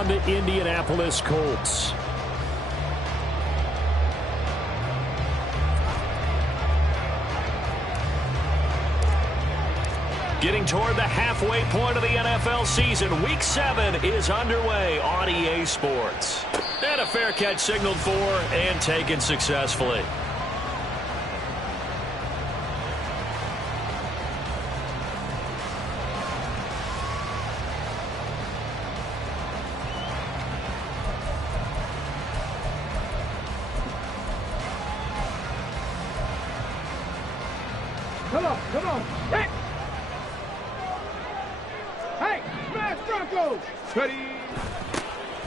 on the Indianapolis Colts. Getting toward the halfway point of the NFL season. Week 7 is underway on EA Sports. And a fair catch signaled for and taken successfully. Come on. Hey! Hey, smash Broncos! Ready?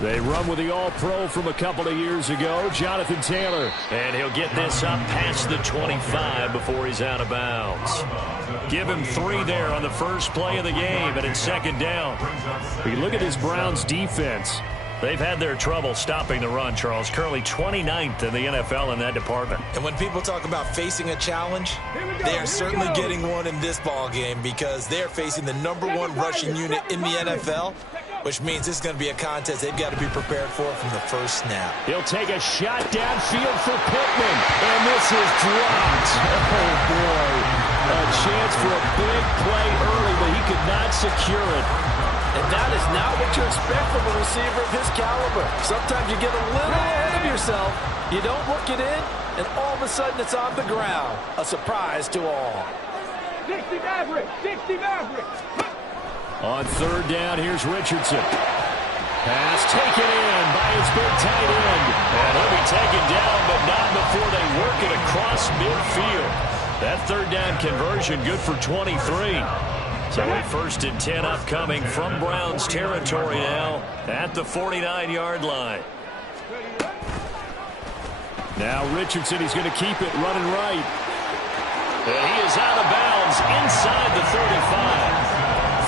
They run with the All-Pro from a couple of years ago, Jonathan Taylor. And he'll get this up past the 25 before he's out of bounds. Give him 3 there on the first play of the game, and it's second down. You look at this Browns defense. They've had their trouble stopping the run, Charles. Currently 29th in the NFL in that department. And when people talk about facing a challenge, they are certainly getting one in this ball game because they're facing the #1 rushing unit in the NFL, which means this is going to be a contest they've got to be prepared for from the first snap. He'll take a shot downfield for Pittman, and this is dropped. Oh, boy. A chance for a big play early, but he could not secure it. And that is not what you expect from a receiver of his caliber. Sometimes you get a little ahead of yourself, you don't look it in, and all of a sudden it's on the ground. A surprise to all. 60 Maverick! On third down, here's Richardson. Pass taken in by his big tight end. And he'll be taken down, but not before they work it across midfield. That third down conversion good for 23. So a 1st and 10 upcoming from Browns territory now at the 49-yard line. Now Richardson, he's going to keep it running right. And he is out of bounds inside the 35.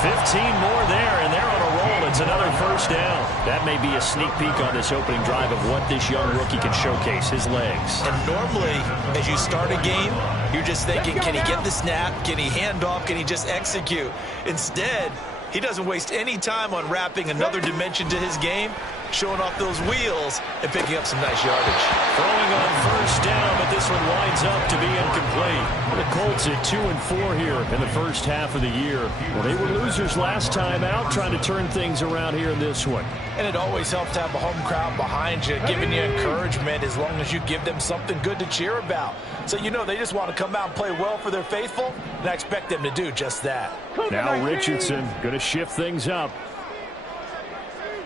15 more there, and they're on a roll. It's another first down. That may be a sneak peek on this opening drive of what this young rookie can showcase, his legs. And normally, as you start a game, you're just thinking, can he get the snap? Can he hand off? Can he just execute? Instead, he doesn't waste any time on wrapping another dimension to his game, showing off those wheels and picking up some nice yardage. Throwing on first down, but this one winds up to be incomplete. The Colts at 2-4 here in the first half of the year. Well, they were losers last time out, trying to turn things around here in this one. And it always helps to have a home crowd behind you, giving you encouragement as long as you give them something good to cheer about. So you know they just want to come out and play well for their faithful, and I expect them to do just that. Now Richardson going to shift things up.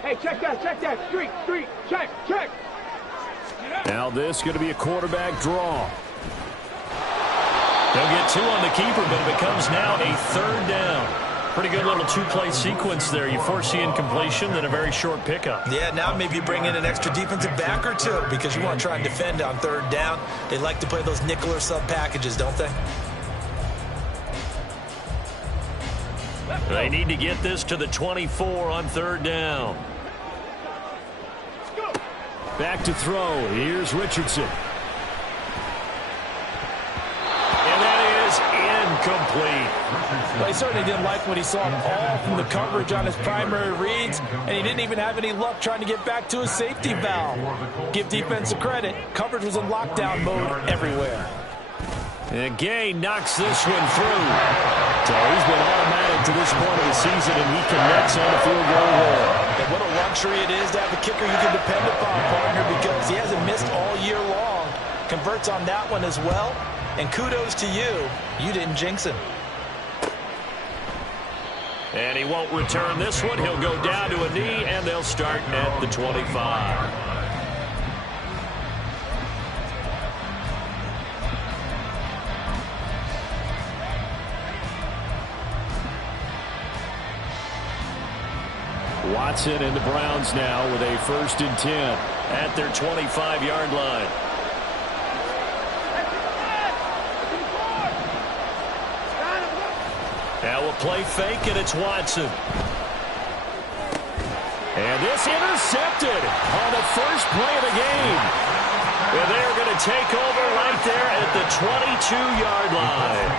Hey, check that. Street, check. Now this going to be a quarterback draw. They'll get 2 on the keeper, but it becomes now a third down. Pretty good little 2-play sequence there. You force the incompletion, then a very short pickup. Yeah, now maybe you bring in an extra defensive back or 2 because you want to try and defend on third down. They like to play those nickel or sub packages, don't they? They need to get this to the 24 on third down. Back to throw. Here's Richardson. And that is incomplete. Well, he certainly didn't like what he saw all from the coverage on his primary reads, and he didn't even have any luck trying to get back to his safety valve. Give defense a credit. Coverage was in lockdown mode everywhere. And Gay knocks this one through. So he's been automatic to this point of the season, and he connects on the field goal hole. And what a luxury it is to have a kicker you can depend upon, partner, because he hasn't missed all year long. Converts on that one as well. And kudos to you. You didn't jinx him. And he won't return this one. He'll go down to a knee, and they'll start at the 25. Watson and the Browns now with a 1st and 10 at their 25-yard line. Now we'll play fake, and it's Watson. And this intercepted on the first play of the game. And they're going to take over right there at the 22-yard line.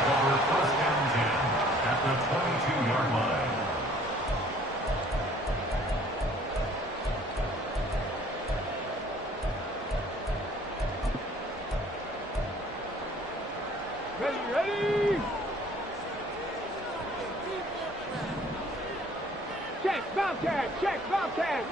Ready? Check, Bobcat, check, Bobcat.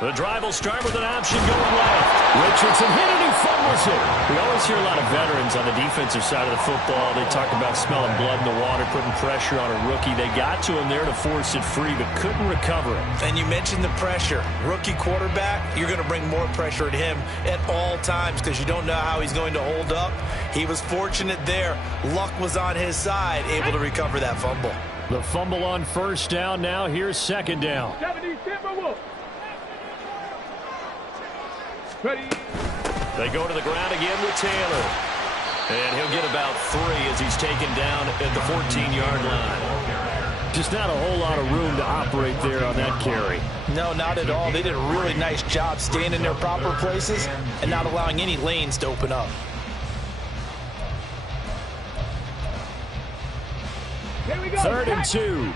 The drive will start with an option going left. Richardson hit it, he fumbles it. We always hear a lot of veterans on the defensive side of the football. They talk about smelling blood in the water, putting pressure on a rookie. They got to him there to force it free, but couldn't recover it. And you mentioned the pressure. Rookie quarterback, you're going to bring more pressure at him at all times because you don't know how he's going to hold up. He was fortunate there. Luck was on his side, able to recover that fumble. The fumble on first down. Now here's second down. 70 Timberwolves. Ready? They go to the ground again with Taylor. And he'll get about 3 as he's taken down at the 14-yard line. Just not a whole lot of room to operate there on that carry. No, not at all. They did a really nice job staying in their proper places and not allowing any lanes to open up. Here we go. 3rd and 2.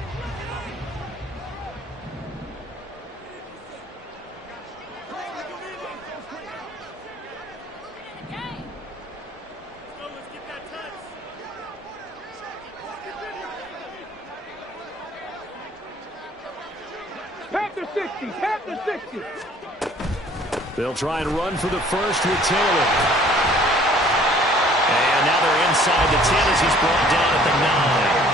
Panther 60, Panther 60. They'll try and run for the first with Taylor. And now they're inside the 10 as he's brought down at the 9.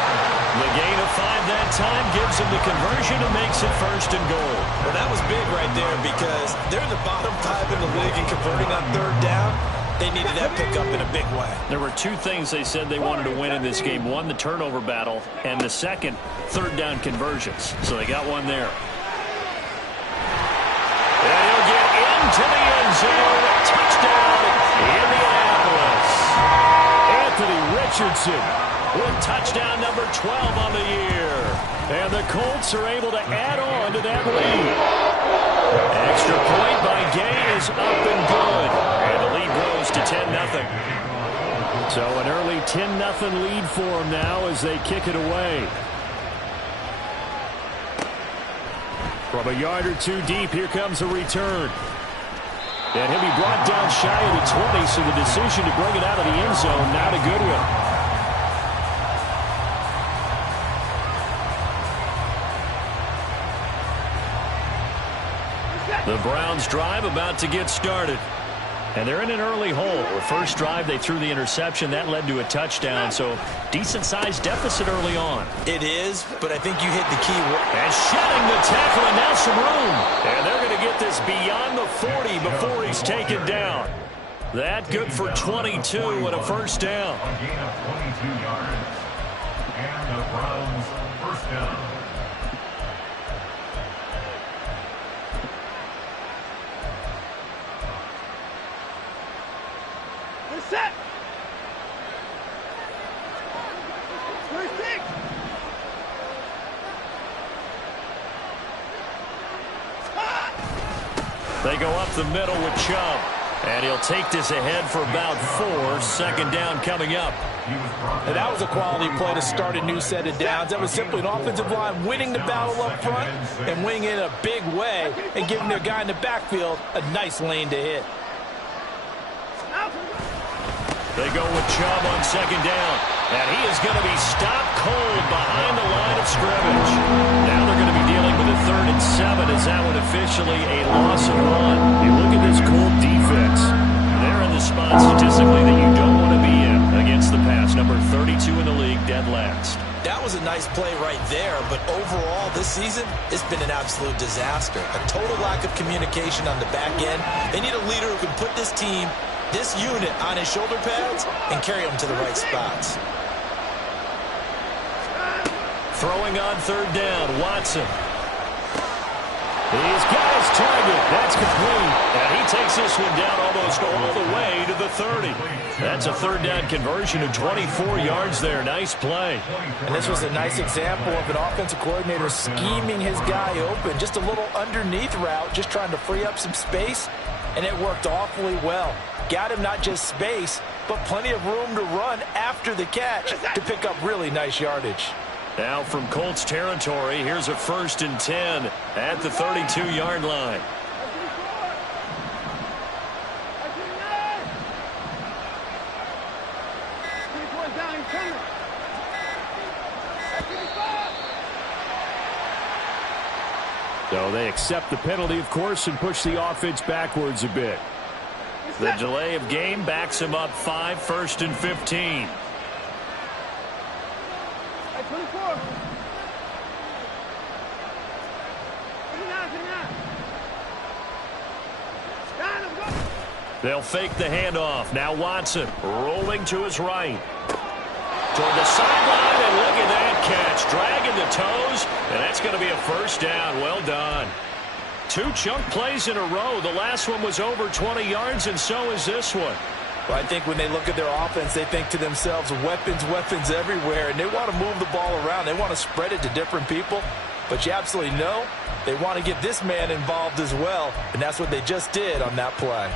The gain of 5 that time gives him the conversion and makes it 1st and goal. Well, that was big right there because they're in the bottom 5 in the league and converting on 3rd down. They needed that pickup in a big way. There were 2 things they said they wanted to win in this game. One, the turnover battle, and the second, 3rd down conversions. So they got one there. And he'll get into the end zone. Touchdown, Indianapolis. Anthony Richardson with touchdown number 12 on the year. And the Colts are able to add on to that lead. Extra point by Gay is up and good. And the lead grows to 10-0. So an early 10-0 lead for them now as they kick it away. From a yard or 2 deep, here comes a return. And he'll be brought down shy of the 20, so the decision to bring it out of the end zone, not a good one. The Browns drive about to get started. And they're in an early hole. The first drive, they threw the interception. That led to a touchdown, so decent-sized deficit early on. It is, but I think you hit the key. And shedding the tackle, and now some room. And they're going to get this beyond the 40 before he's taken down. That good for 22 and a first down. A gain of 22 yards. And the Browns first down. Set. First pick. They go up the middle with Chubb. And he'll take this ahead for about 4. Second down coming up. And that was a quality play to start a new set of downs. That was simply an offensive line winning the battle up front and winning it in a big way and giving their guy in the backfield a nice lane to hit. They go with Chubb on second down. And he is going to be stopped cold behind the line of scrimmage. Now they're going to be dealing with a 3rd and 7 as that one officially a loss of 1. You look at this Colt defense. They're in the spot statistically that you don't want to be in against the pass. Number 32 in the league, dead last. That was a nice play right there, but overall this season, it's been an absolute disaster. A total lack of communication on the back end. They need a leader who can put this team, this unit, on his shoulder pads and carry them to the right spots. Throwing on 3rd down, Watson. He's got his target. That's complete. And he takes this one down almost all the way to the 30. That's a 3rd down conversion of 24 yards there. Nice play. And this was a nice example of an offensive coordinator scheming his guy open. Just a little underneath route, just trying to free up some space. And it worked awfully well. Got him not just space, but plenty of room to run after the catch to pick up really nice yardage. Now from Colts territory, here's a 1st and 10 at the 32-yard line. So they accept the penalty, of course, and push the offense backwards a bit. The delay of game backs him up 5, 1st and 15. 24. They'll fake the handoff. Now Watson rolling to his right. Toward the sideline, and look at that catch. Dragging the toes, and that's going to be a first down. Well done. 2 chunk plays in a row. The last one was over 20 yards, and so is this one. Well, I think when they look at their offense, they think to themselves, weapons, weapons everywhere, and they want to move the ball around. They want to spread it to different people. But you absolutely know they want to get this man involved as well, and that's what they just did on that play.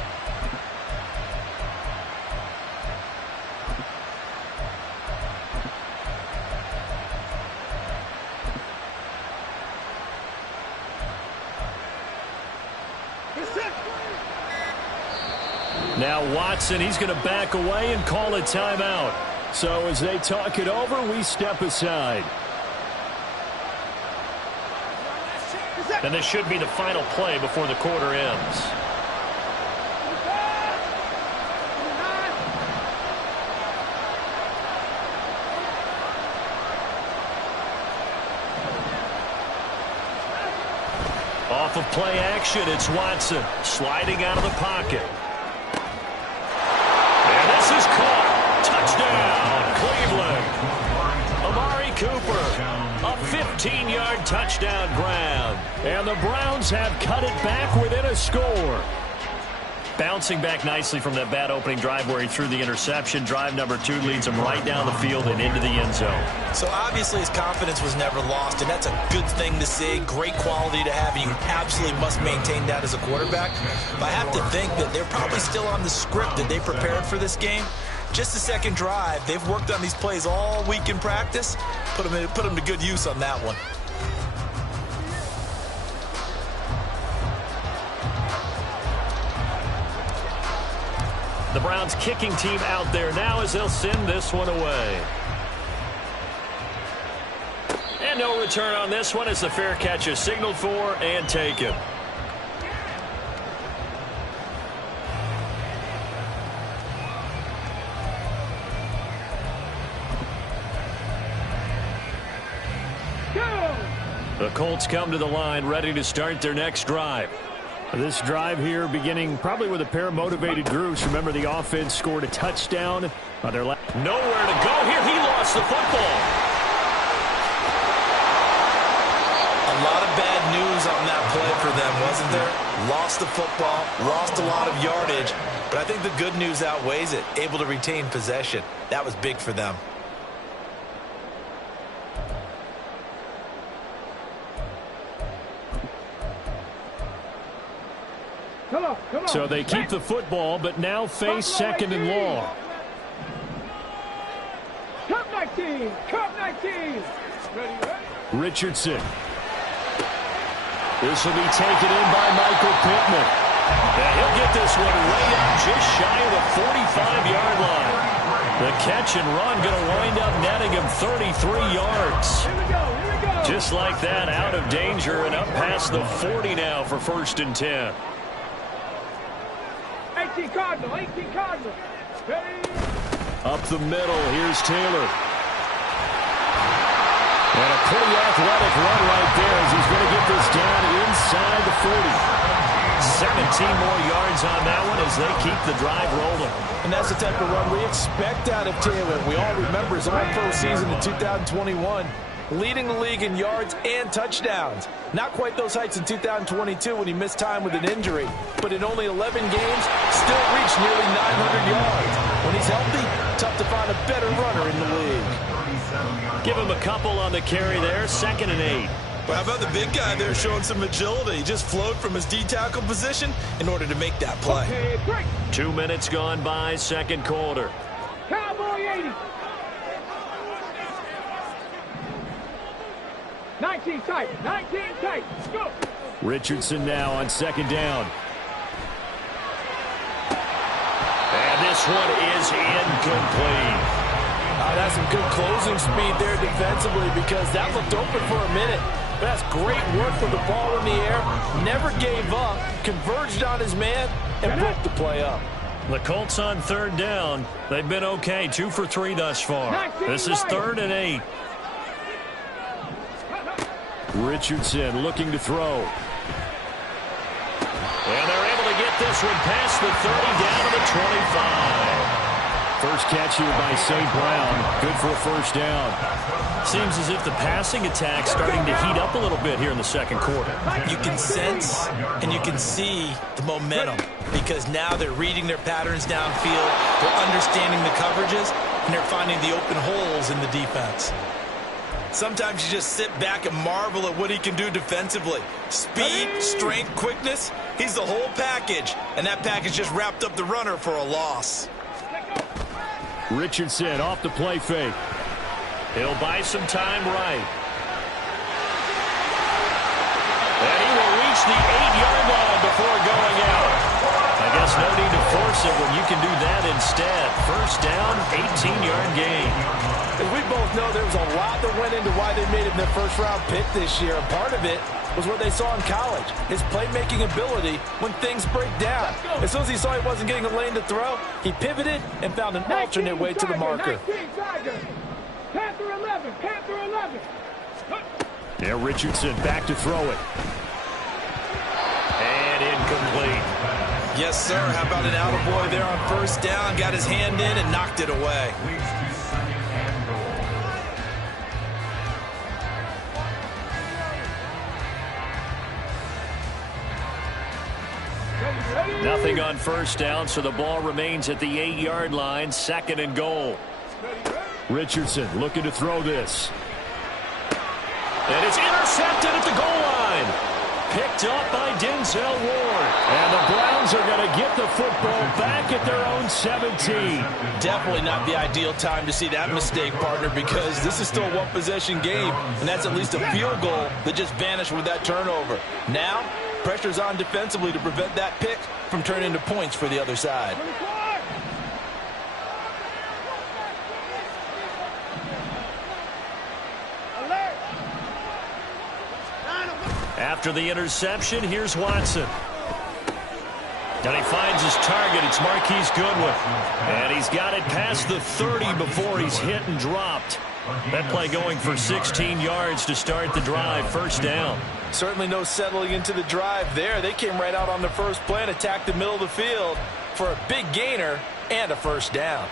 Now Watson, he's going to back away and call a timeout. So as they talk it over, we step aside. And this should be the final play before the quarter ends. Off of play action, it's Watson sliding out of the pocket. And this is caught. Touchdown, Cleveland. Amari Cooper. A 15-yard touchdown grab. And the Browns have cut it back within a score. Bouncing back nicely from that bad opening drive where he threw the interception. Drive number 2 leads him right down the field and into the end zone. So obviously his confidence was never lost, and that's a good thing to see. Great quality to have, and you absolutely must maintain that as a quarterback. But I have to think that they're probably still on the script that they prepared for this game. Just the second drive. They've worked on these plays all week in practice. Put them to good use on that one. The Browns kicking team out there now as they'll send this one away. And no return on this one as the fair catch is signaled for and taken. The Colts come to the line ready to start their next drive. This drive here beginning probably with a pair of motivated groups. Remember, the offense scored a touchdown on their last. Nowhere to go here. He lost the football. A lot of bad news on that play for them, wasn't there? Lost the football, lost a lot of yardage, but I think the good news outweighs it. Able to retain possession. That was big for them. Come on. So they keep the football, but now face second and long. Cup 19. Ready. Richardson. This will be taken in by Michael Pittman. And he'll get this one way up just shy of the 45-yard line. The catch and run going to wind up netting him 33 yards. Here we go. Just like that, out of danger and up past the 40 now for 1st and 10. 18 Cardinal. Ready. Up the middle, here's Taylor. And a pretty athletic run right there as he's going to get this down inside the 40. 17 more yards on that one as they keep the drive rolling. And that's the type of run we expect out of Taylor. We all remember his all-pro season in 2021. Leading the league in yards and touchdowns. Not quite those heights in 2022 when he missed time with an injury, but in only 11 games, still reached nearly 900 yards. When he's healthy, tough to find a better runner in the league. Give him a couple on the carry there, 2nd and 8. But how about the big guy there showing some agility? He just flowed from his D-tackle position in order to make that play. Okay, break. 2 minutes gone by, second quarter. Cowboy 80. 19 tight. Let's go. Richardson now on 2nd down. And this one is incomplete. That's some good closing speed there defensively because that looked open for a minute. That's great work with the ball in the air. Never gave up, converged on his man, and broke the play up. The Colts on third down. They've been okay, 2 for 3 thus far. This is 3rd and 8. Richardson looking to throw. And they're able to get this one past the 30 down to the 25. First catch here by St. Brown. Good for a first down. Seems as if the passing attack's starting to heat up a little bit here in the second quarter. You can sense and you can see the momentum because now they're reading their patterns downfield, they're understanding the coverages, and they're finding the open holes in the defense. Sometimes you just sit back and marvel at what he can do defensively. Speed, strength, quickness, he's the whole package, and that package just wrapped up the runner for a loss. Richardson off the play fake. He'll buy some time right. And he will reach the 8-yard line before going out. I guess no need to force it when you can do that instead. First down, 18-yard gain. As we both know, there was a lot that went into why they made him their first-round pick this year. And part of it was what they saw in college, his playmaking ability when things break down. As soon as he saw he wasn't getting a lane to throw, he pivoted and found an alternate way to the marker. Panther 11, Panther 11. Now Richardson back to throw it. And incomplete. Yes, sir. How about an attaboy there on first down? Got his hand in and knocked it away. Nothing on first down, so the ball remains at the 8-yard line, 2nd and goal. Richardson looking to throw this. And it's intercepted at the goal line. Picked up by Denzel Ward. And the Browns are going to get the football back at their own 17. Definitely not the ideal time to see that mistake, partner, because this is still a one-possession game, and that's at least a field goal that just vanished with that turnover. Now, pressure's on defensively to prevent that pick from turning into points for the other side. After the interception, here's Watson. And he finds his target. It's Marquise Goodwin. And he's got it past the 30 before he's hit and dropped. That play going for 16 yards to start the drive. First down. Certainly no settling into the drive there. They came right out on the first play and attacked the middle of the field for a big gainer and a first down.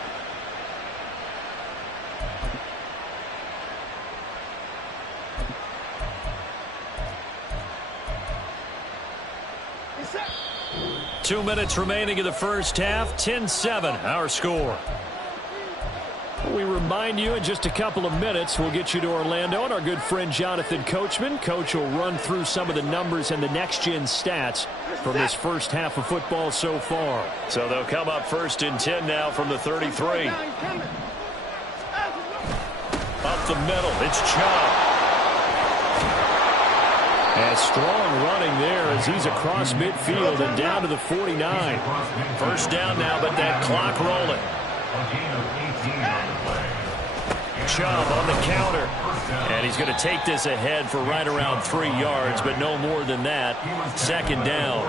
Two minutes remaining in the first half. 10-7, our score. We remind you in just a couple of minutes we'll get you to Orlando and our good friend Jonathan Coachman. Coach will run through some of the numbers and the next-gen stats from this first half of football so far. So they'll come up 1st and 10 now from the 33. Up the middle, it's Chubb. And strong running there as he's across midfield and down to the 49. First down now, but that clock rolling. Chubb on the counter. And he's going to take this ahead for right around 3 yards, but no more than that. 2nd down.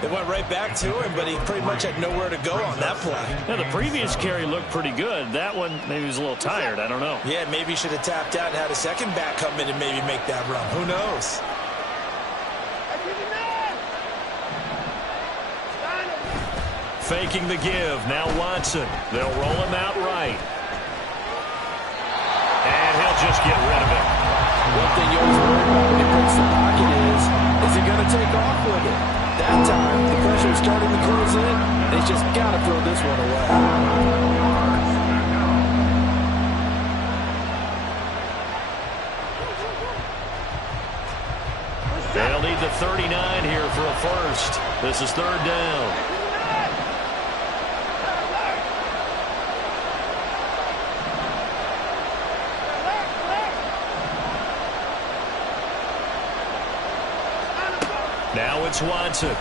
They went right back to him, but he pretty much had nowhere to go on that play. Now, the previous carry looked pretty good. That one, maybe he was a little tired. I don't know. Yeah, maybe he should have tapped out and had a second back come in and maybe make that run. Who knows? Faking the give. Now Watson. They'll roll him out right. And he'll just get rid of it. One thing you always worry about when he breaks the pocket is he going to take off with it? That time, the pressure is starting to close in. They just got to throw this one away. They'll need the 39 here for a first. This is 3rd down. Now it's Watson.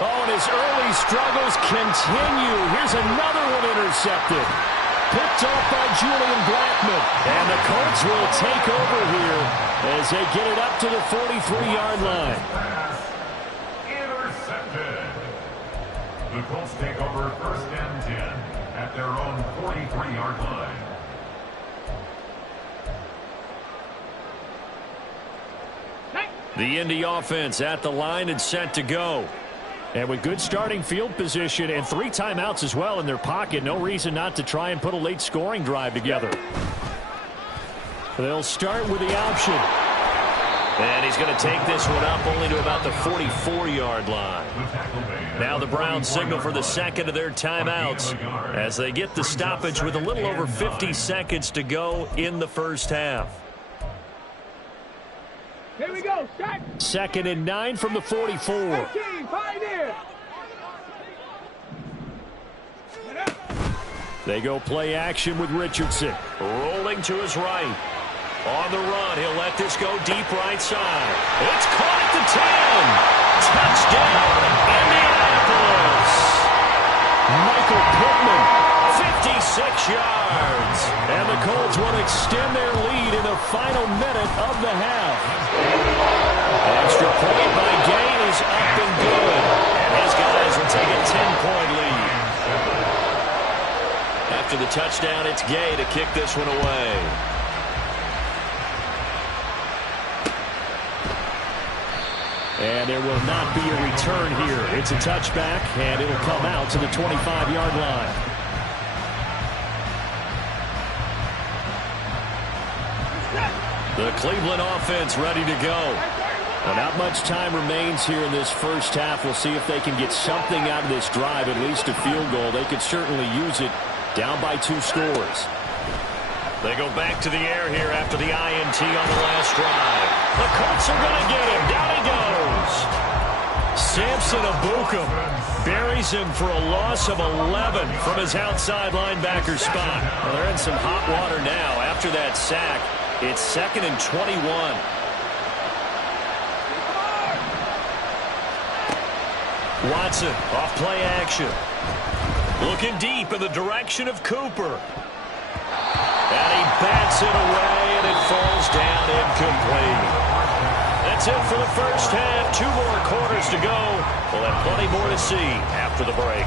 Oh, and his early struggles continue. Here's another one intercepted. picked off by Julian Blackmon. And the Colts will take over here as they get it up to the 43-yard line. Intercepted. The Colts take over 1st and 10 at their own 43-yard line. The Indy offense at the line and set to go. And with good starting field position and 3 timeouts as well in their pocket, no reason not to try and put a late scoring drive together. They'll start with the option. And he's going to take this one up only to about the 44-yard line. Now the Browns signal for the second of their timeouts as they get the stoppage with a little over 50 seconds to go in the first half. Here we go. Start. 2nd and 9 from the 44. 15, pioneer. They go play action with Richardson. Rolling to his right. On the run, he'll let this go deep right side. It's caught at the 10. Touchdown, Indianapolis. Michael Pittman, 56 yards. And the Colts will extend their lead in the final minute of the half. Extra point by Gay is up and good. And his guys will take a 10-point lead. After the touchdown, it's Gay to kick this one away. And there will not be a return here. It's a touchback, and it'll come out to the 25-yard line. The Cleveland offense ready to go. Well, not much time remains here in this first half. We'll see if they can get something out of this drive, at least a field goal. They could certainly use it down by 2 scores. They go back to the air here after the INT on the last drive. The Colts are going to get him. Down he goes. Samson Ebukam buries him for a loss of 11 from his outside linebacker spot. Well, they're in some hot water now. After that sack, it's 2nd and 21. Watson off play action. Looking deep in the direction of Cooper. And he bats it away, and it falls down incomplete. That's it for the first half. 2 more quarters to go. We'll have plenty more to see after the break.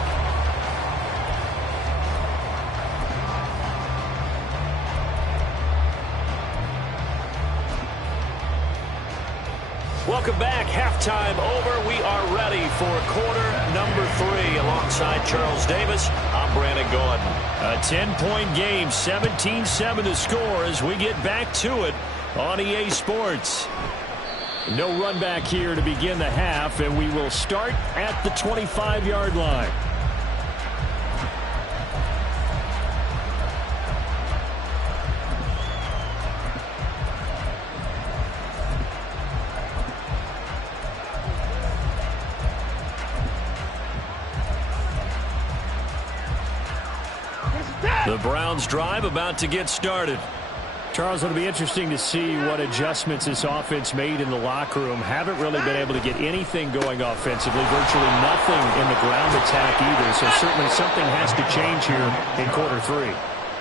Welcome back. Halftime over. We are ready for quarter number 3. Alongside Charles Davis, I'm Brandon Gordon. A 10-point game, 17-7 to score as we get back to it on EA Sports. No run back here to begin the half, and we will start at the 25-yard line. The Browns drive about to get started. Charles, it'll be interesting to see what adjustments this offense made in the locker room. Haven't really been able to get anything going offensively. Virtually nothing in the ground attack either. So certainly something has to change here in quarter 3.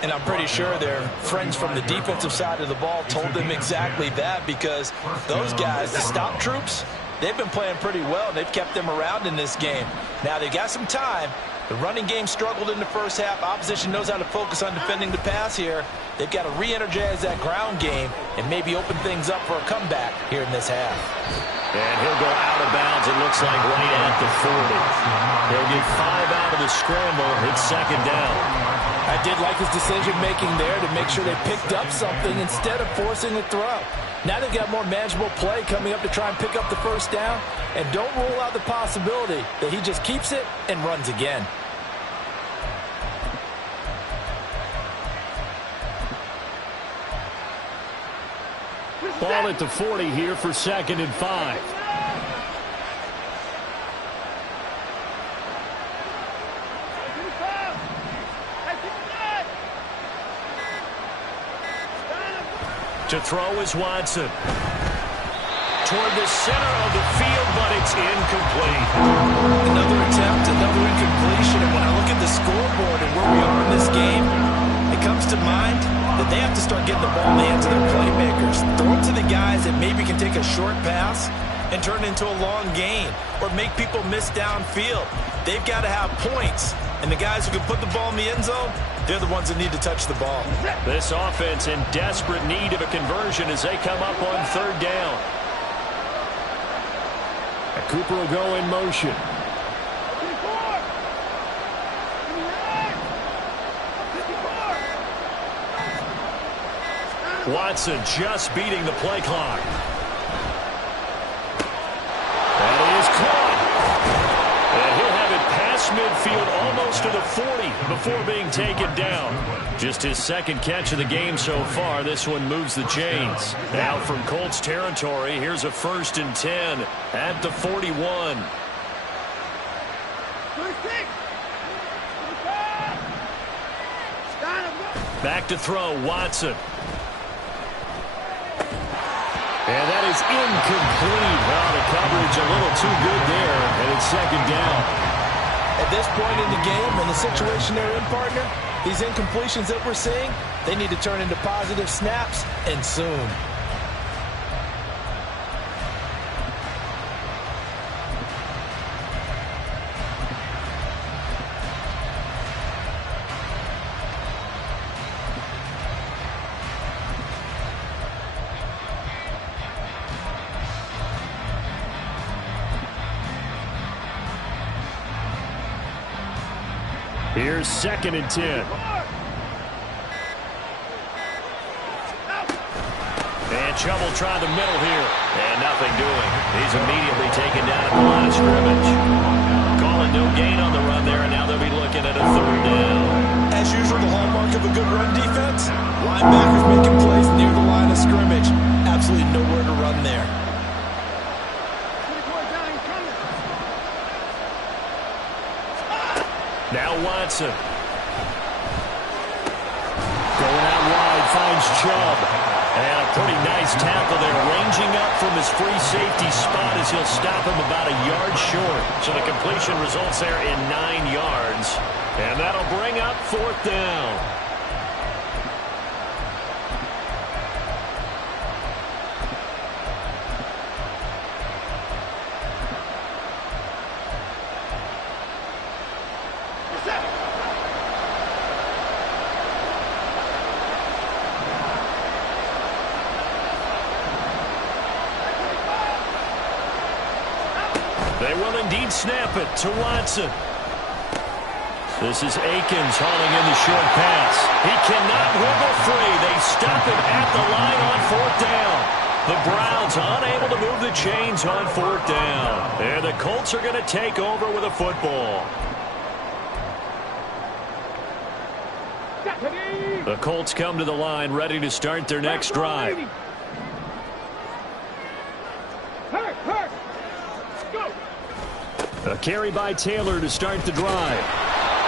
And I'm pretty sure their friends from the defensive side of the ball told them exactly that, because those guys, the stop troops, they've been playing pretty well. They've kept them around in this game. Now they've got some time. The running game struggled in the first half. Opposition knows how to focus on defending the pass here. They've got to re-energize that ground game and maybe open things up for a comeback here in this half. And he'll go out of bounds, it looks like, right at the 40. They'll get 5 out of the scramble. It's 2nd down. I did like his decision-making there to make sure they picked up something instead of forcing a throw. Now they've got more manageable play coming up to try and pick up the first down. And don't rule out the possibility that he just keeps it and runs again. Ball at the 40 here for 2nd and 5. To throw is Watson. Toward the center of the field, but it's incomplete. Another attempt, another incompletion. And when I look at the scoreboard and where we are in this game, it comes to mind that they have to start getting the ball in the hands of their playmakers. Throw it to the guys that maybe can take a short pass and turn it into a long gain or make people miss downfield. They've got to have points, and the guys who can put the ball in the end zone, they're the ones that need to touch the ball. This offense in desperate need of a conversion as they come up on third down. Cooper will go in motion. Watson just beating the play clock. And he is caught. And he'll have it past midfield almost to the 40 before being taken down. Just his second catch of the game so far. This one moves the chains. Now from Colts territory, here's a 1st and 10 at the 41. Back to throw, Watson. And that is incomplete. Well, the coverage a little too good there, and it's 2nd down. At this point in the game, in the situation they're in, partner, these incompletions that we're seeing, they need to turn into positive snaps, and soon. Here's 2nd and 10. And Chubb will try the middle here. And nothing doing. He's immediately taken down at the line of scrimmage. Calling no gain on the run there, and now they'll be looking at a 3rd down. As usual, the hallmark of a good run defense, linebackers making plays near the line of scrimmage. Absolutely nowhere to run there. Now Watson. Going out wide, finds Chubb. And a pretty nice tackle there, ranging up from his free safety spot as he'll stop him about a yard short. So the completion results there in 9 yards. And that'll bring up 4th down. They will indeed snap it to Watson. This is Akins hauling in the short pass. He cannot wiggle free. They stop him at the line on 4th down. The Browns unable to move the chains on 4th down. And the Colts are going to take over with a football. The Colts come to the line ready to start their next drive. A carry by Taylor to start the drive.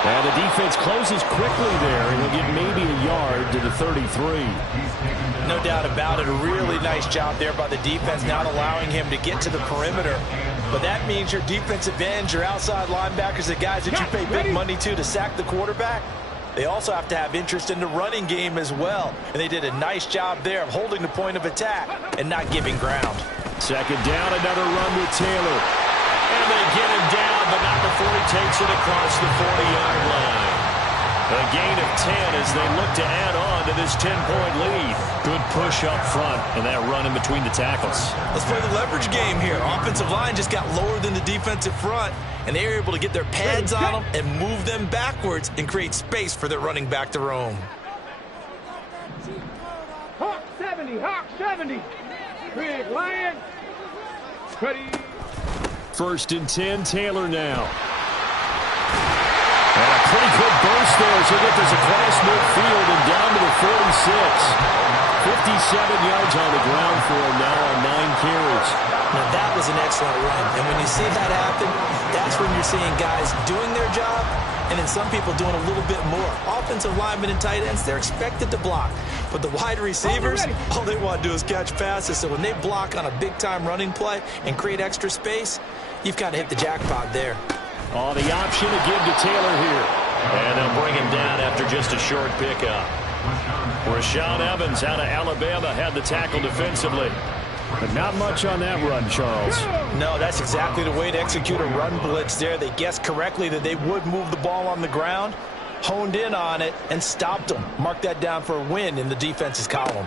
And the defense closes quickly there, and he'll get maybe a yard to the 33. No doubt about it. A really nice job there by the defense, not allowing him to get to the perimeter. But that means your defensive ends, your outside linebackers, the guys that you pay big money to sack the quarterback, they also have to have interest in the running game as well. And they did a nice job there of holding the point of attack and not giving ground. 2nd down, another run with Taylor. And they get him down, but not before he takes it across the 40-yard line. A gain of 10 as they look to add on to this 10-point lead. Good push up front and that run in between the tackles. Let's play the leverage game here. Offensive line just got lower than the defensive front, and they were able to get their pads on them and move them backwards and create space for their running back to roam. Hawk 70, Hawk 70. Big Lion. Ready. 1st and 10, Taylor now. And a pretty good burst there as he'll get this across midfield and down to the 46. 57 yards on the ground for him now on 9 carries. Now that was an excellent run. And when you see that happen, that's when you're seeing guys doing their job and then some people doing a little bit more. Offensive linemen and tight ends, they're expected to block. But the wide receivers, all they want to do is catch passes. So when they block on a big-time running play and create extra space, you've got to hit the jackpot there. Oh, the option to give to Taylor here. And they'll bring him down after just a short pickup. Rashaan Evans out of Alabama had the tackle defensively. But not much on that run, Charles. No, that's exactly the way to execute a run blitz there. They guessed correctly that they would move the ball on the ground, honed in on it, and stopped them. Mark that down for a win in the defense's column.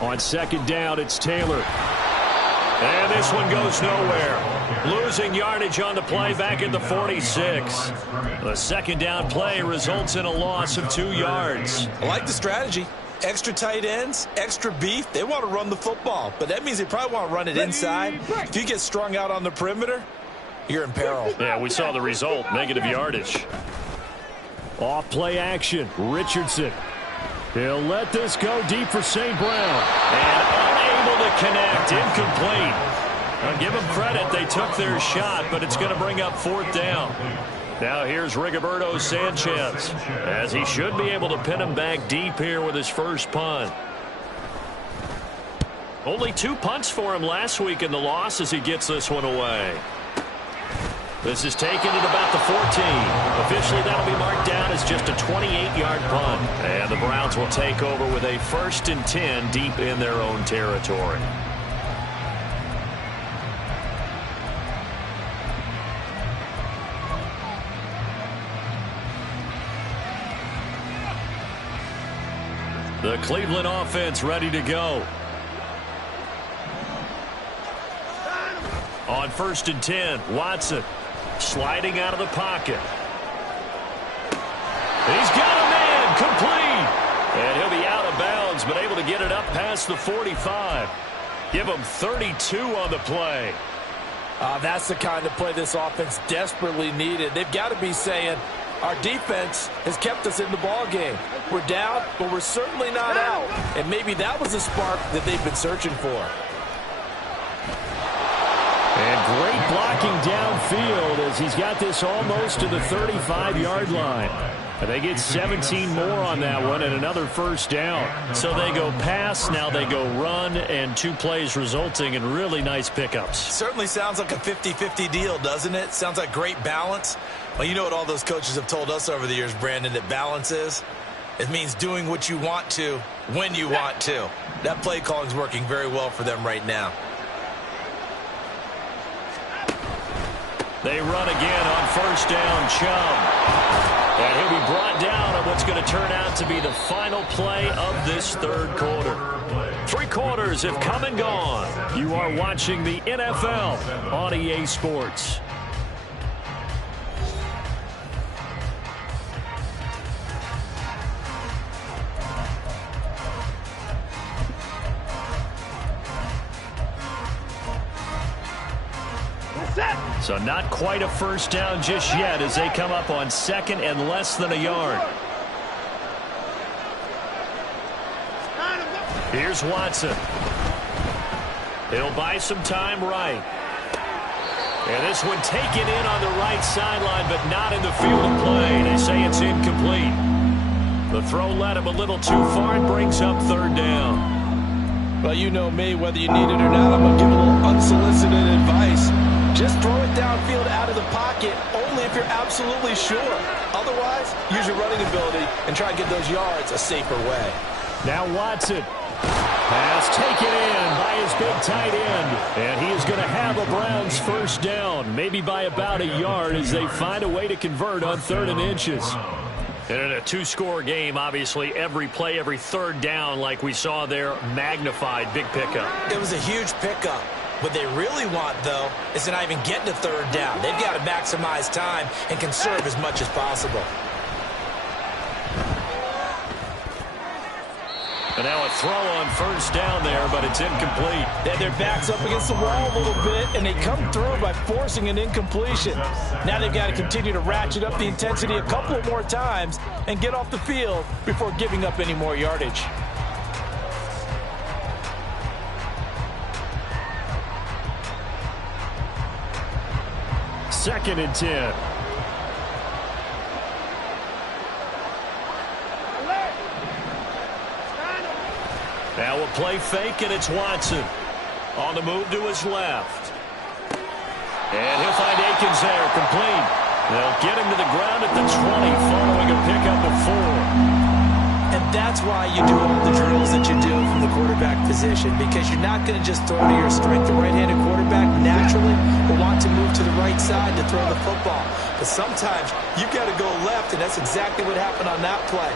On second down, it's Taylor. And this one goes nowhere. Losing yardage on the play back at the 46. The second down play results in a loss of 2 yards. I like the strategy. Extra tight ends, extra beef. They want to run the football, but that means they probably want to run it inside. If you get strung out on the perimeter, you're in peril. Yeah, we saw the result, negative yardage. Off play action, Richardson. He'll let this go deep for St. Brown. And unable to connect, incomplete. I'll give them credit, they took their shot, but it's going to bring up 4th down. Now here's Rigoberto Sanchez, as he should be able to pin him back deep here with his first punt. Only 2 punts for him last week in the loss as he gets this one away. This is taken at about the 14. Officially, that'll be marked down as just a 28-yard punt. And the Browns will take over with a 1st and 10 deep in their own territory. The Cleveland offense ready to go. On 1st and 10, Watson sliding out of the pocket. He's got a man, complete. And he'll be out of bounds, but able to get it up past the 45. Give him 32 on the play. That's the kind of play this offense desperately needed. They've got to be saying, our defense has kept us in the ball game. We're down, but we're certainly not out. And maybe that was the spark that they've been searching for. And great blocking downfield as he's got this almost to the 35-yard line. And they get 17 more on that one and another 1st down. So they go pass, now they go run, and 2 plays resulting in really nice pickups. Certainly sounds like a 50-50 deal, doesn't it? Sounds like great balance. Well, you know what all those coaches have told us over the years, Brandon, that balance is? It means doing what you want to when you want to. That play calling is working very well for them right now. They run again on 1st down, Chubb. And he'll be brought down on what's going to turn out to be the final play of this 3rd quarter. 3 quarters have come and gone. You are watching the NFL on EA Sports. So not quite a 1st down just yet as they come up on 2nd and less than a yard. Here's Watson. He'll buy some time right. And this one taken in on the right sideline, but not in the field of play. They say it's incomplete. The throw led him a little too far and brings up 3rd down. Well, you know me, whether you need it or not, I'm going to give a little unsolicited advice. Just throw it downfield out of the pocket only if you're absolutely sure. Otherwise, use your running ability and try and get those yards a safer way. Now Watson. Pass taken in by his big tight end. And he is going to have a Browns 1st down, maybe by about a yard as they find a way to convert on 3rd and inches. And in a 2-score game, obviously, every play, every 3rd down, like we saw there, magnified, big pickup. It was a huge pickup. What they really want, though, is to not even get to 3rd down. They've got to maximize time and conserve as much as possible. And now a throw on 1st down there, but it's incomplete. They had their backs up against the wall a little bit, and they come through by forcing an incompletion. Now they've got to continue to ratchet up the intensity a couple of more times and get off the field before giving up any more yardage. Second and 10. Now a play fake, and it's Watson. On the move to his left. And he'll find Akins there, complete. They'll get him to the ground at the 20 following a pickup of 4. And that's why you do all the drills that you do from the quarterback position, because you're not going to just throw to your strength. The right-handed quarterback naturally will want to move to the right side to throw the football. But sometimes you've got to go left, and that's exactly what happened on that play.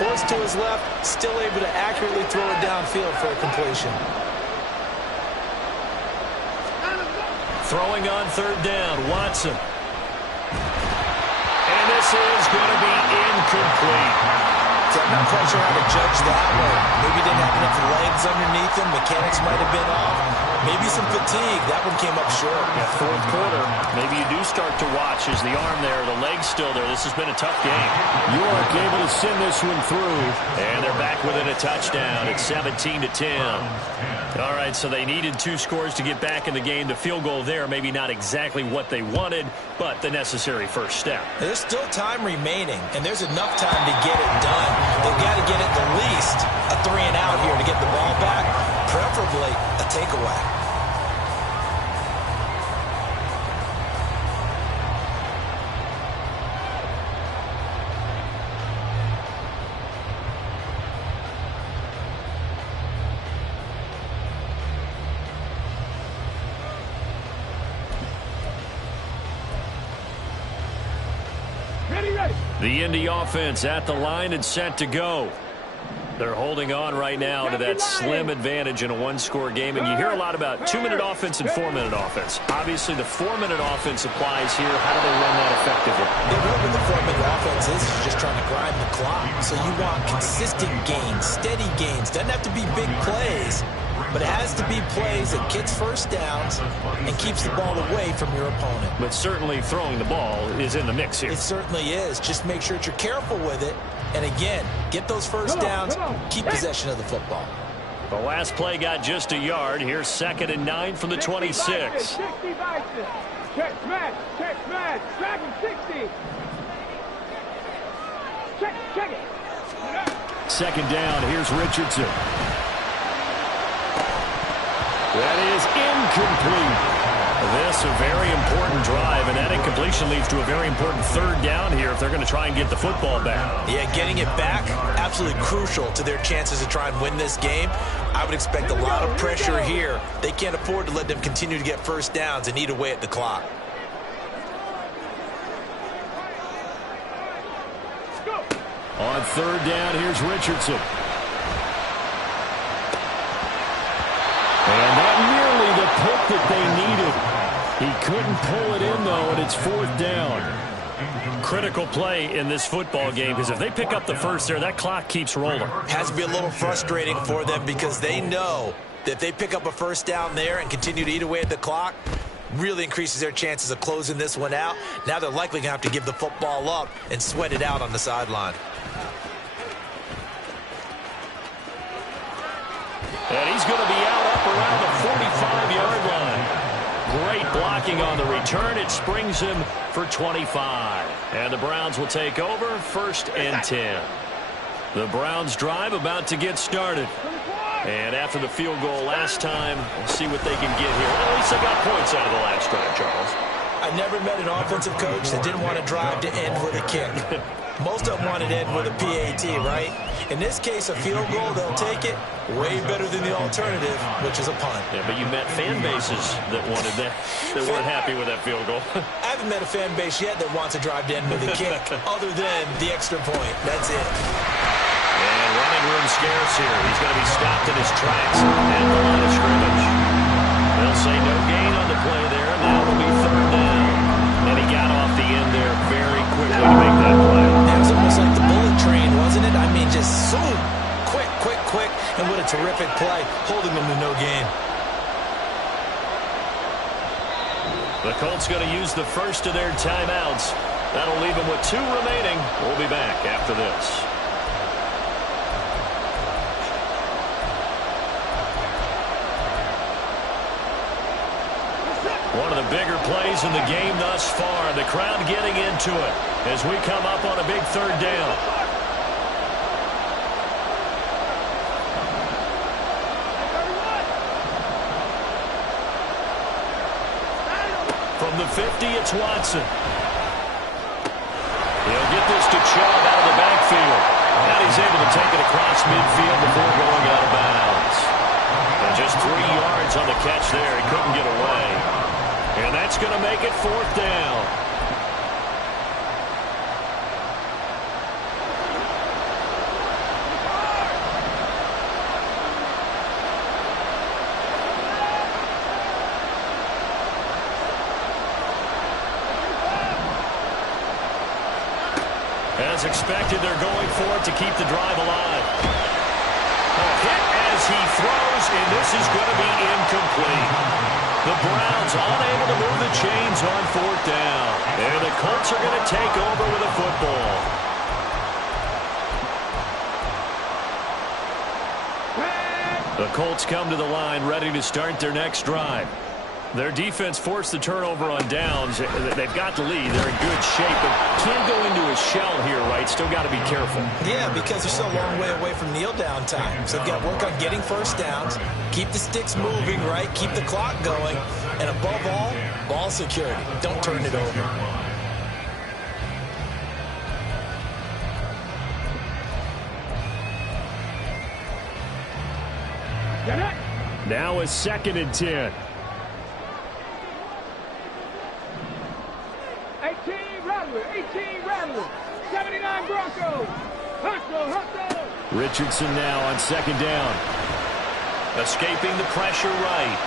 Forced to his left, still able to accurately throw it downfield for a completion. Throwing on third down, Watson. And this is going to be incomplete. So I'm not quite sure how to judge that one. Maybe didn't have enough legs underneath him. Mechanics might have been off. Maybe some fatigue. That one came up short. Yeah, fourth quarter. Maybe you do start to watch as the arm there, the leg's still there. This has been a tough game. York able to send this one through. And they're back within a touchdown. It's 17-10. All right, so they needed 2 scores to get back in the game. The field goal there, maybe not exactly what they wanted, but the necessary first step. There's still time remaining, and there's enough time to get it done. They've got to get at the least a 3-and-out here to get the ball back, preferably a takeaway. The Indy offense at the line and set to go. They're holding on right now to that slim advantage in a 1-score game. And you hear a lot about 2-minute offense and 4-minute offense. Obviously, the 4-minute offense applies here. How do they run that effectively? Yeah, really what the 4-minute offense is just trying to grind the clock. So you want consistent gains, steady gains. Doesn't have to be big plays, but it has to be plays that gets first downs and keeps the ball away from your opponent. But certainly throwing the ball is in the mix here. It certainly is. Just make sure that you're careful with it. And again, get those first downs, keep possession of the football. The last play got just a yard. Here's 2nd and 9 from the 26. Check smash, track him 60. Check it. 2nd down, here's Richardson. That is incomplete. This a very important drive, and that incompletion leads to a very important 3rd down here if they're going to try and get the football back. Yeah, getting it back, absolutely crucial to their chances to try and win this game. I would expect a lot of pressure here. They can't afford to let them continue to get first downs and eat away at the clock. On 3rd down, here's Richardson. And that nearly the pick that they needed. He couldn't pull it in, though, and it's 4th down. Critical play in this football game, because if they pick up the first there, that clock keeps rolling. Has to be a little frustrating for them because they know that if they pick up a first down there and continue to eat away at the clock, really increases their chances of closing this one out. Now they're likely going to have to give the football up and sweat it out on the sideline. And he's going to be out up around the 45-yard line. Great blocking on the return. It springs him for 25. And the Browns will take over 1st and 10. The Browns drive about to get started. And after the field goal last time, we'll see what they can get here. Well, at least they got points out of the last drive, Charles. I never met an offensive coach that didn't want to drive to end with a kick. Most of them wanted to end with a PAT, right? In this case, a field goal, they'll take it. Way better than the alternative, which is a punt. Yeah, but you met fan bases that wanted that, that weren't happy with that field goal. I haven't met a fan base yet that wants to drive to end with a kick, other than the extra point. That's it. And running room scarce here. He's going to be stopped in his tracks at the line of scrimmage. They'll say no gain on the play there. Now it'll be 3rd down. And he got off the end there very quickly to make that play. That was almost like the bullet train, wasn't it? I mean, just zoom. Quick. And what a terrific play, holding them to no gain. The Colts going to use the first of their timeouts. That'll leave them with 2 remaining. We'll be back after this. One of the bigger plays in the game thus far. The crowd getting into it as we come up on a big 3rd down. From the 50, it's Watson. this to Chubb out of the backfield. And he's able to take it across midfield before going out of bounds. And just 3 yards on the catch there. He couldn't get away. And that's going to make it 4th down. As expected, they're going for it to keep the drive alive. Hit as he throws, and this is going to be incomplete. The Browns unable to move the chains on 4th down. And the Colts are going to take over with a football. The Colts come to the line ready to start their next drive. Their defense forced the turnover on downs. They've got the lead. They're in good shape, but can't go into a shell here, right? Still got to be careful. Yeah, because they're still a long way away from kneel down time. So they've got to work on getting first downs, keep the sticks moving, right? Keep the clock going. And above all, ball security. Don't turn it over. Now a 2nd and 10. 18 Rattler, 79 Broncos. Hustle. Richardson now on 2nd down. Escaping the pressure right.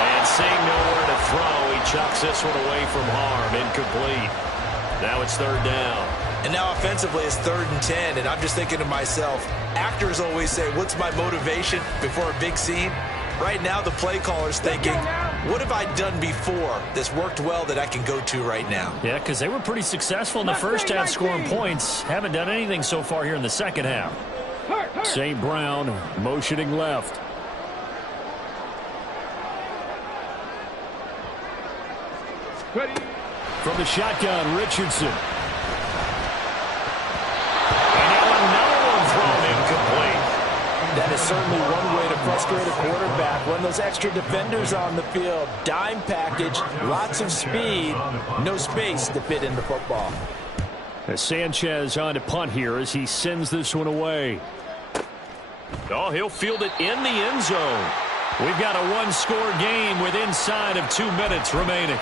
And seeing nowhere to throw, he chucks this one away from harm. Incomplete. Now it's 3rd down. And now offensively it's 3rd and 10, and I'm just thinking to myself, actors always say, what's my motivation before a big scene? Right now the play caller's thinking, what have I done before that's worked well that I can go to right now? Yeah, because they were pretty successful in the first half scoring points. Haven't done anything so far here in the second half. St. Brown motioning left. Ready. From the shotgun, Richardson. And now another one thrown incomplete. That is certainly one way to frustrate a quarterback. When those extra defenders on the field, dime package, lots of speed, no space to fit in the football. Sanchez on to punt here as he sends this one away. Oh, he'll field it in the end zone. We've got a one-score game with inside of 2 minutes remaining.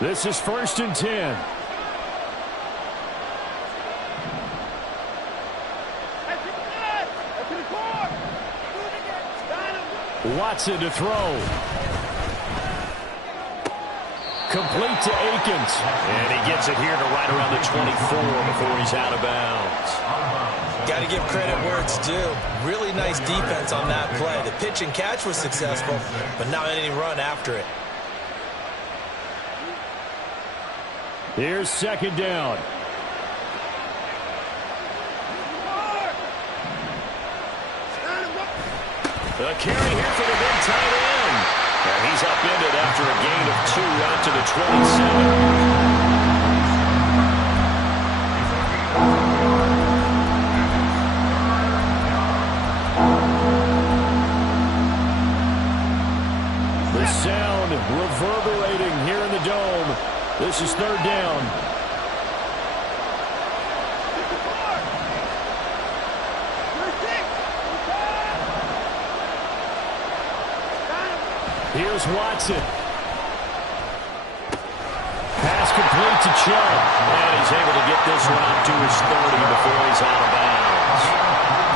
This is 1st and 10. Watson to throw. Complete to Akins. And he gets it here to right around the 24 before he's out of bounds. Got to give credit where it's due. Really nice defense on that play. The pitch and catch was successful, but not any run after it. Here's 2nd down. The carry here for the big tight end. And he's upended after a gain of 2 out to the 27. The sound reverberating here in the dome. This is 3rd down. Here's Watson. Pass complete to Chubb. And he's able to get this one up to his 30 before he's out of bounds.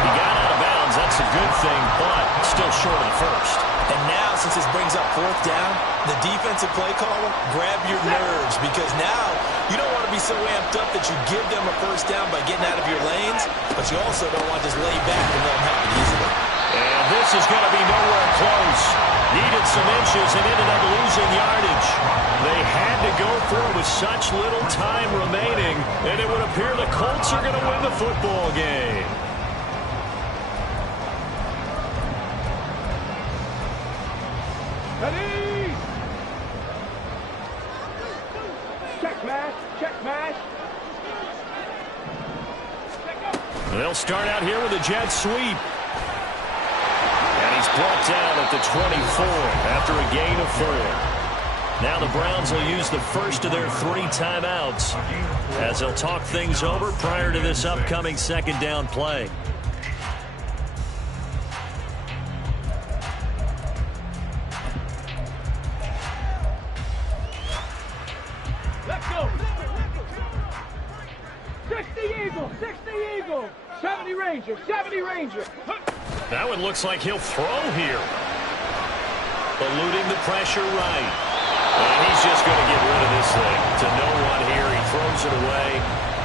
He got out of bounds. That's a good thing, but still short of the first. And now, since this brings up 4th down, the defensive play caller, grab your nerves, because now you don't want to be so amped up that you give them a first down by getting out of your lanes, but you also don't want to just lay back and let them have it easily. And this is going to be nowhere close. Needed some inches and ended up losing yardage. They had to go for it with such little time remaining, and it would appear the Colts are going to win the football game. Ready. Check mash. They'll start out here with a jet sweep. And he's brought down at the 24 after a gain of 4. Now the Browns will use the first of their 3 timeouts as they'll talk things over prior to this upcoming second down play. Let's go. 60 Eagle, 60 Eagle. 70 Ranger, 70 Ranger. That one looks like he'll throw here. Eluding the pressure right. And he's just going to get rid of this thing. To no one here. He throws it away.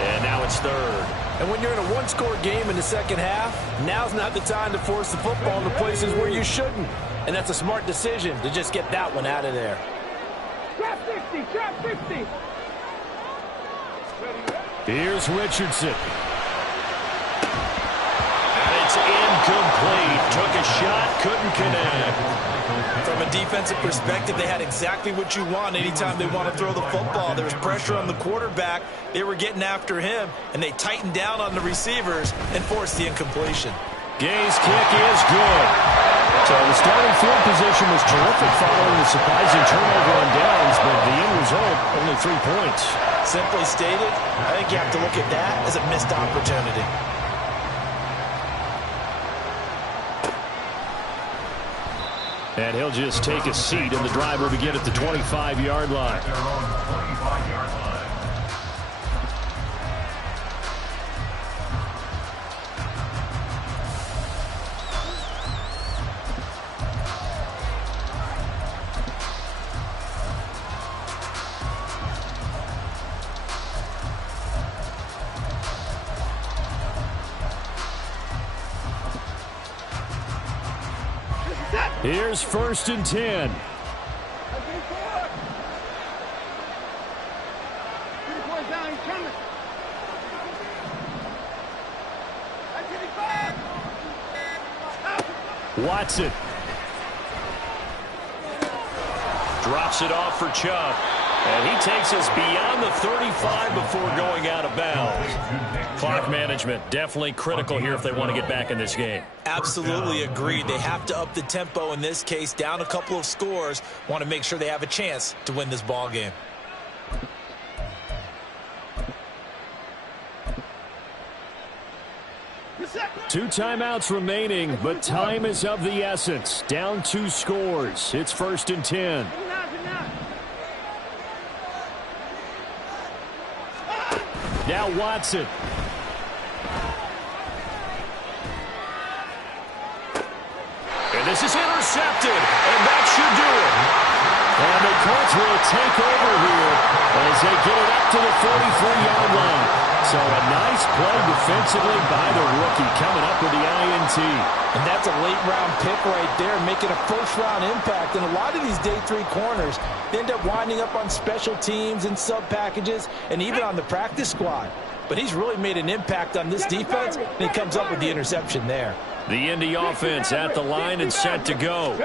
And now it's third. And when you're in a one-score game in the second half, now's not the time to force the football into places where you shouldn't. And that's a smart decision to just get that one out of there. Trap 60, trap 50. Here's Richardson. And it's incomplete. Took a shot, couldn't connect. From a defensive perspective, they had exactly what you want anytime they want to throw the football. There was pressure on the quarterback. They were getting after him, and they tightened down on the receivers and forced the incompletion. Gay's kick is good. So the starting field position was terrific following the surprising turnover on downs, but the end result, only 3 points. Simply stated, I think you have to look at that as a missed opportunity. And he'll just take a seat, and the drive will begin at the 25-yard line. At their own 25-yard line. Here's 1st and 10. Watson. Drops it off for Chubb. And he takes us beyond the 35 before going out of bounds. Clock management definitely critical here if they want to get back in this game. Absolutely agreed. They have to up the tempo in this case, down a couple of scores. Want to make sure they have a chance to win this ball game. Two timeouts remaining, but time is of the essence. Down 2 scores. It's 1st and 10. Now Watson. And this is intercepted, and that should do it. And the Colts will take over here as they get it up to the 43-yard line. So a nice play defensively by the rookie coming up with the INT. And that's a late-round pick right there, making a first-round impact. And a lot of these day 3 corners end up winding up on special teams and sub-packages and even on the practice squad. But he's really made an impact on this defense, and he comes up with the interception there. The Indy offense at the line and set to go.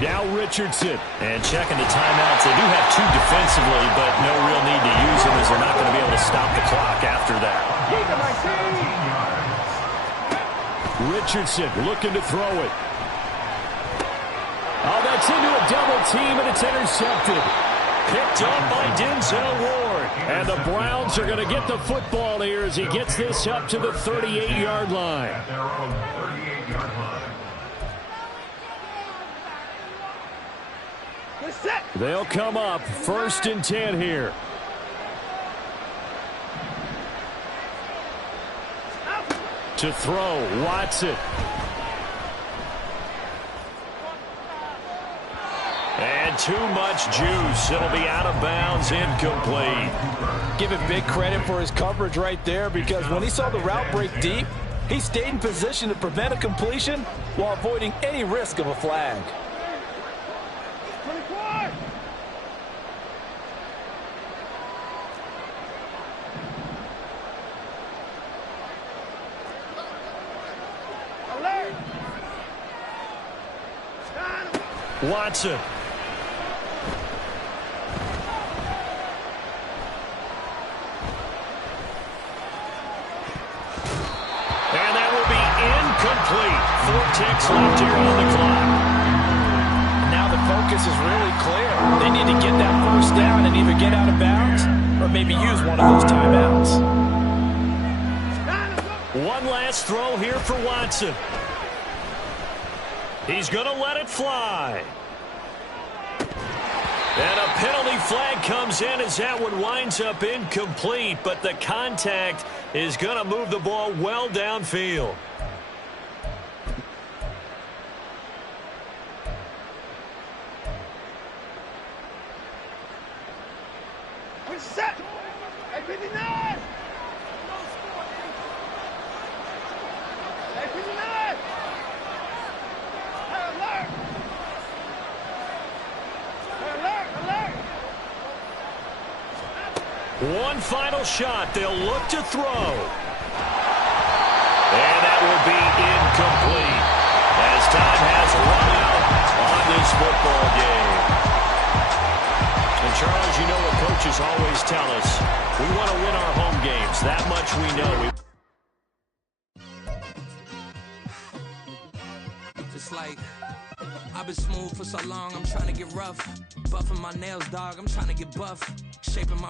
Now Richardson. And checking the timeouts. They do have 2 defensively, but no real need to use them as they're not going to be able to stop the clock after that. Richardson looking to throw it. Oh, that's into a double team, and it's intercepted. Picked up by Denzel Ward. And the Browns are going to get the football here as he gets this up to the 38-yard line. At their own 38-yard line. They'll come up 1st and 10 here. To throw, Watson. And too much juice. It'll be out of bounds, incomplete. Give him big credit for his coverage right there, because when he saw the route break deep, he stayed in position to prevent a completion while avoiding any risk of a flag. 24. Alert. Watson. And that will be incomplete. 4 ticks left here on the clock. Now the focus is really clear. They need to get that first down and either get out of bounds or maybe use one of those timeouts. One last throw here for Watson. He's going to let it fly. And a penalty flag comes in as that one winds up incomplete, but the contact is going to move the ball well downfield. Set. Hey, 59. Hey, 59. Hey, alert. Hey, alert, alert. One final shot. They'll look to throw. And that will be incomplete as time has run out on this football game. And, Charles, you know what coaches always tell us. We want to win our home games. That much we know. Just like, I've been smooth for so long, I'm trying to get rough. Buffing my nails, dog, I'm trying to get buff. Shaping my